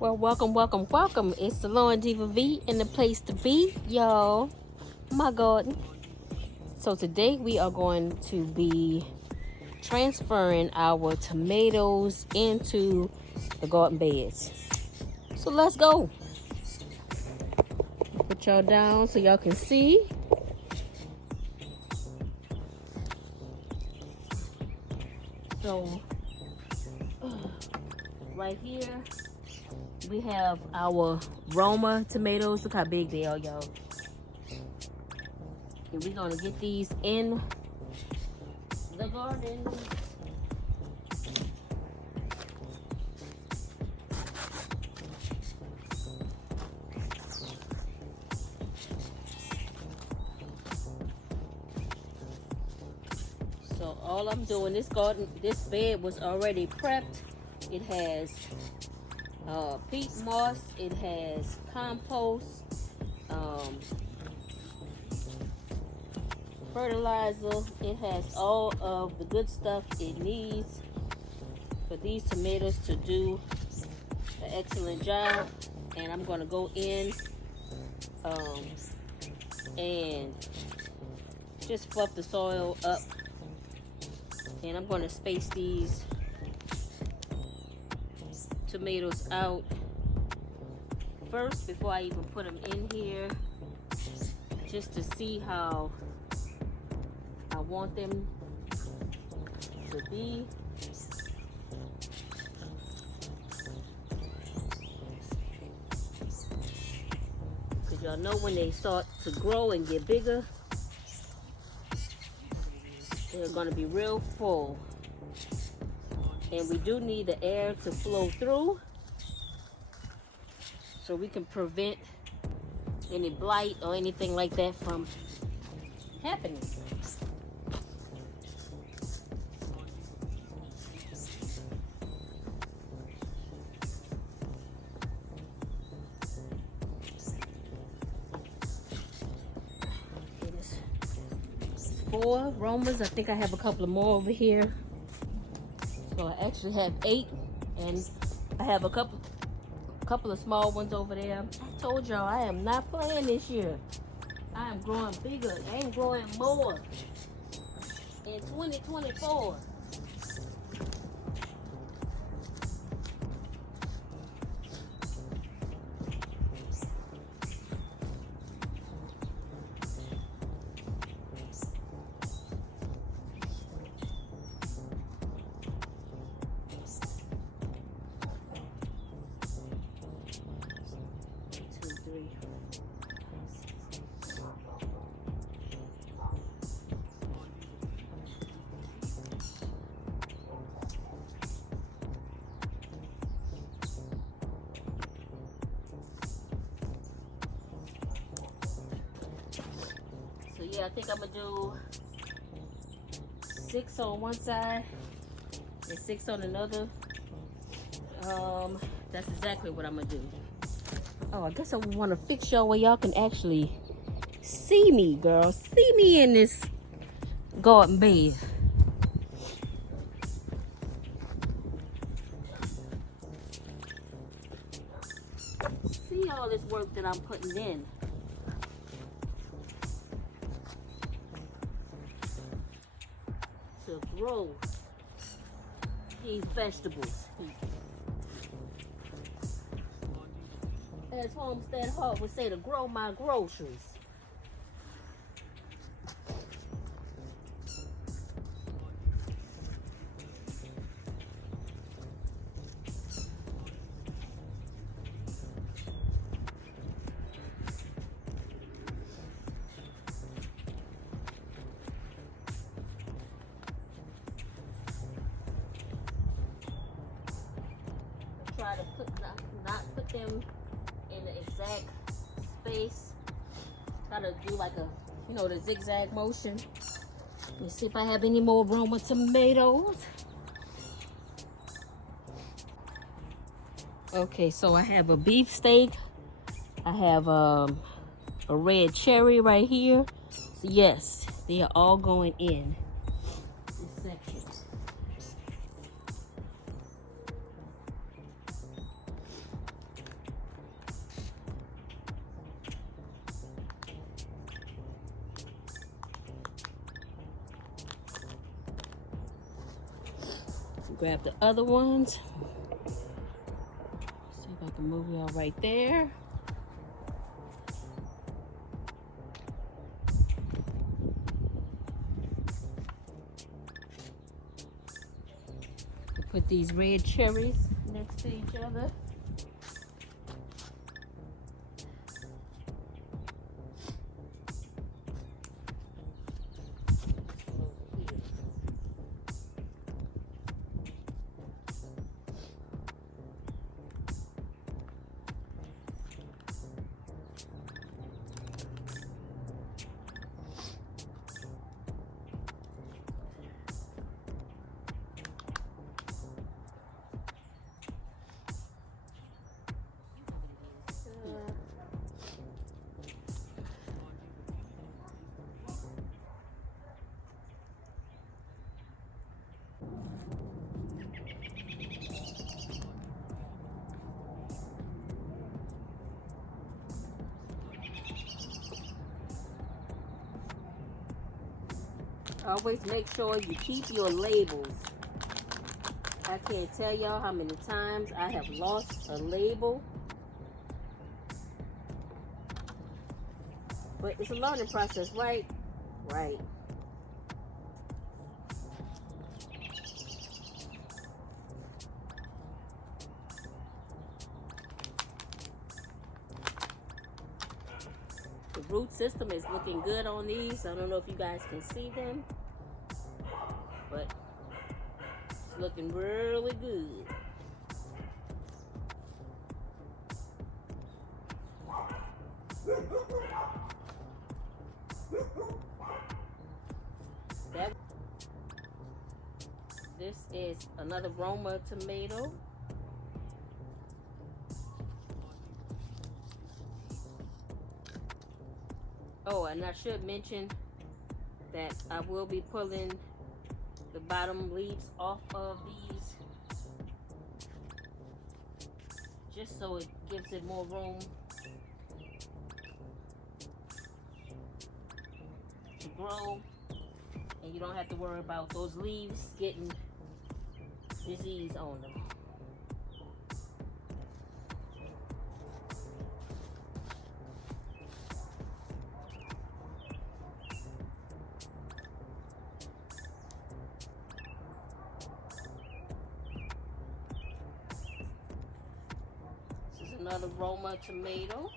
Well, welcome. It's the Lauren Diva V in the place to be, y'all. My garden. So today we are going to be transferring our tomatoes into the garden beds. So let's go. Put y'all down so y'all can see. So right here we have our Roma tomatoes. Look how big they are, y'all. And we're gonna get these in the garden. So all I'm doing, this bed was already prepped. It has peat moss, it has compost, fertilizer. It has all of the good stuff it needs for these tomatoes to do an excellent job. And I'm going to go in and just fluff the soil up, and I'm going to space these tomatoes out first before I even put them in here, just to see how I want them to be. Because y'all know when they start to grow and get bigger, they're going to be real full. And we do need the air to flow through so we can prevent any blight or anything like that from happening. It's 4 Romas. I think I have a couple of more over here. So I actually have 8, and I have a couple of small ones over there. I told y'all I am not playing this year. I am growing bigger. I am growing more in 2024. Yeah, I think I'm gonna do 6 on one side and 6 on another. That's exactly what I'm gonna do. Oh, I guess I want to fix y'all where y'all can actually see me, girl. See me in this garden bed. See all this work that I'm putting in. To grow these vegetables. As Homestead Hart would say, to grow my groceries. Try to not put them in the exact space. Try to do like the zigzag motion. Let me see if I have any more Roma tomatoes. Okay, so I have a beefsteak. I have a red cherry right here. So yes, they are all going in this section. Grab the other ones. See if I can move y'all right there. Put these red cherries next to each other. Always make sure you keep your labels. I can't tell y'all how many times I have lost a label. But it's a learning process, right? Right. The root system is looking good on these. I don't know if you guys can see them, but it's looking really good. This is another Roma tomato. Oh, and I should mention that I will be pulling the bottom leaves off of these just so it gives it more room to grow, and you don't have to worry about those leaves getting disease on them. This is another Roma tomato.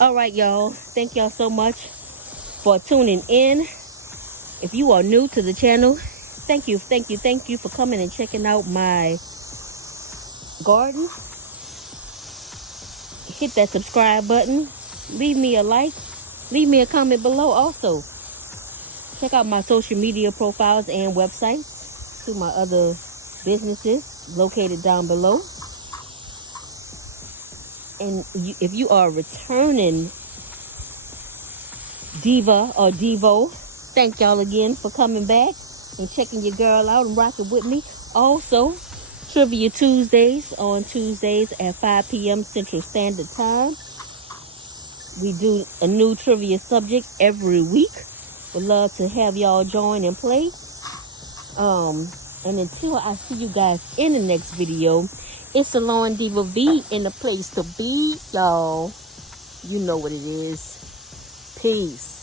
All right, y'all. Thank y'all so much for tuning in. If you are new to the channel, thank you for coming and checking out my garden. Hit that subscribe button. Leave me a like. Leave me a comment below also. Check out my social media profiles and websites to my other businesses located down below. And if you are a returning diva or devo, thank y'all again for coming back and checking your girl out and rocking with me. Also, Trivia Tuesdays on Tuesdays at 5 p.m. Central Standard Time. We do a new trivia subject every week. Would love to have y'all join and play. And until I see you guys in the next video, it's the Lauren Diva V in the place to be, y'all. You know what it is. Peace.